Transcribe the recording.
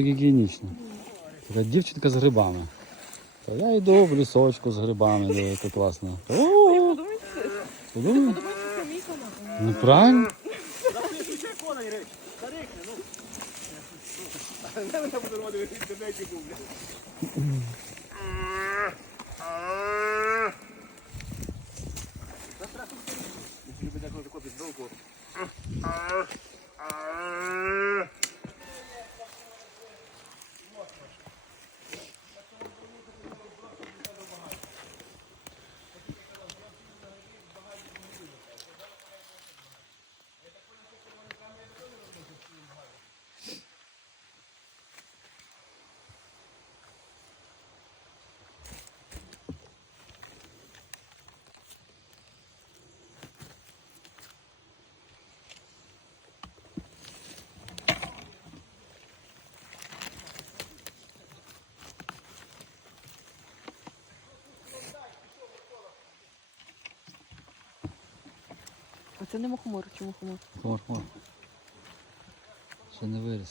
Гігієнічно. Така дівчинка з грибами. То я йду в лісочку з грибами, це класно. Подумай. Ну правильно. А це не мухомор, чи мухомор? Хмар. Ще не виріс.